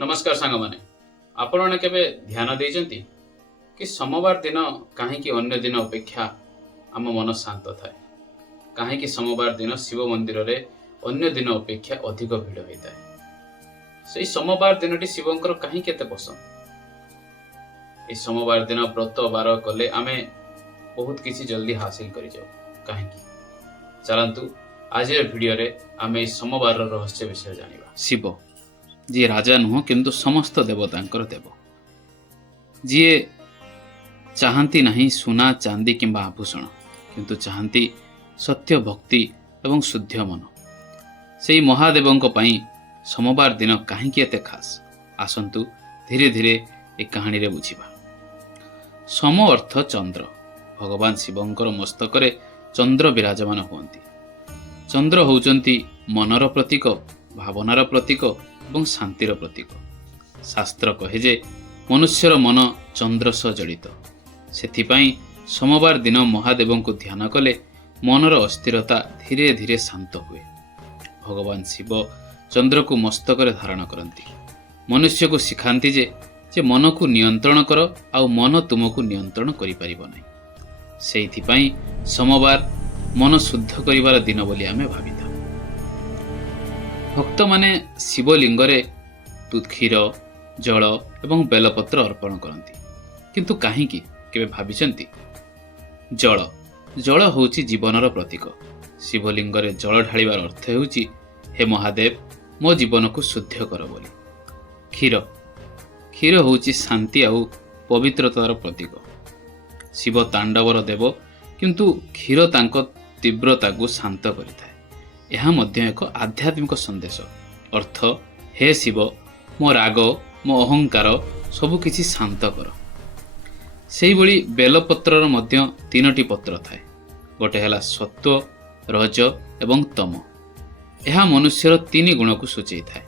नमस्कार सांग माने आपण मैंने केबे ध्यान देइचंती कि सोमवार दिन कहीं अन्य दिन अपेक्षा आम मन शांत थाए। कहीं सोमवार दिन शिव मंदिर रे अन्य दिन अपेक्षा अधिक भीड़ होता है। से सोमवार दिन शिवंकर कहीं केते पसंद। ये सोमवार दिन व्रत बार कले आमे बहुत किसी जल्दी हासिल कर जाऊ। कहीं चलतु आज वीडियो रे आमे सोमवार रहस्य विषय जानिबा। शिव जी राजा नुह किंतु समस्त देवतांकर देव, जी चाहती नहीं सुना चांदी किंबा आभूषण, किंतु चाहती सत्य भक्ति एवं शुद्ध मन। से महादेवों पाई सोमवार दिन कहीं एते खास, आसंतु धीरे धीरे ए कहानी रे बुझिबा। सोम अर्थ चंद्र। भगवान शिवंकर मस्तकरे चंद्र विराजमान हुअंती। चंद्र होउचंती मनर प्रतीक, भावनार प्रतीक एवं शांतिर प्रतीक। शास्त्र कहे जे मनुष्यर मन चंद्र सह जड़ित। सेथिपाई सोमवार दिन महादेव को ध्यान कले मनर अस्थिरता धीरे धीरे शांत हुए। भगवान शिव चंद्र को मस्तक धारण करती। मनुष्य को शिखाती जे मन को नियंत्रण कर, आउ मन तुमको नियंत्रण करि परिबो नै। सेहिथिपाई सोमवार मन शुद्ध करिवार दिन बोली आमे भाबिता। भक्त माने शिवलिंग रे क्षीर जल एवं बेलपत्र अर्पण करती। किंतु काहींकी केबे भाबिचंती? जल जल होउची जीवनर प्रतीक। शिवलिंग रे जल ढालिबार अर्थ हेउची हे महादेव मो जीवन को शुद्ध कर बोली। क्षीर क्षीर होउची शांति आउ पवित्रतार प्रतीक। शिव तांडवर देव, किंतु क्षीर तांको तीव्रता को शांत करिଥାଏ। यह मध्य एक आध्यात्मिक संदेश। अर्थ हे शिव मो राग मो अहंकार सबुकिछि शांत कर। सेही भली बेलपत्रर मध्य तीनोटी पत्र थाए। गोटे हला सत्व, रज एवं तम। यह मनुष्यर तीन गुण को सूचई थाए।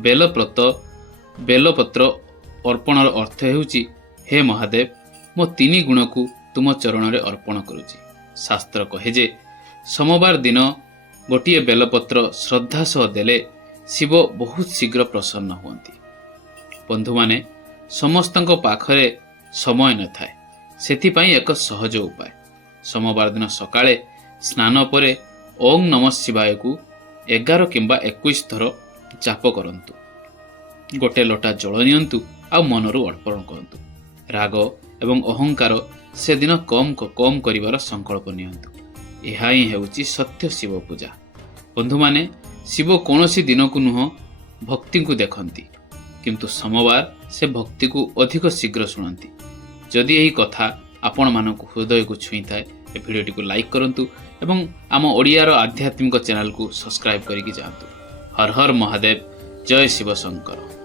बेलपत्र अर्पणर अर्थ हेउची हे महादेव मो तीन गुण को तुम चरण रे अर्पण करुची। शास्त्र कहे जे सोमवार दिन गोटे बेलपत्र श्रद्धा सह देले शिव बहुत शीघ्र प्रसन्न हुअंती। बंधु माने समस्तंको पाखरे समय न थाए, सेथिपाई एक सहज उपाय। सोमवार दिन सकाळे स्नान परे ओम नमः शिवाय को 11 किंबा 21 थर जाप करंतु। गोटे लोटा जल नियंतु आ मनरु अर्पण करंतु। राग एवं अहंकार से दिन कम करिवार संकल्प नियंतु। यह ही हेउची सत्य शिव पूजा। बंधु माने शिव कौनसी दिन को नुह भक्ति को देखती, किंतु सोमवार से भक्ति को अधिक शीघ्र शुणती। जदि यही कथा आपण मानक हृदय को छुई थाए, वीडियो को लाइक करंतु एवं आम ओडियार आध्यात्मिक चैनल को सब्सक्राइब करिकी जातु। हर हर महादेव, जय शिव शंकर।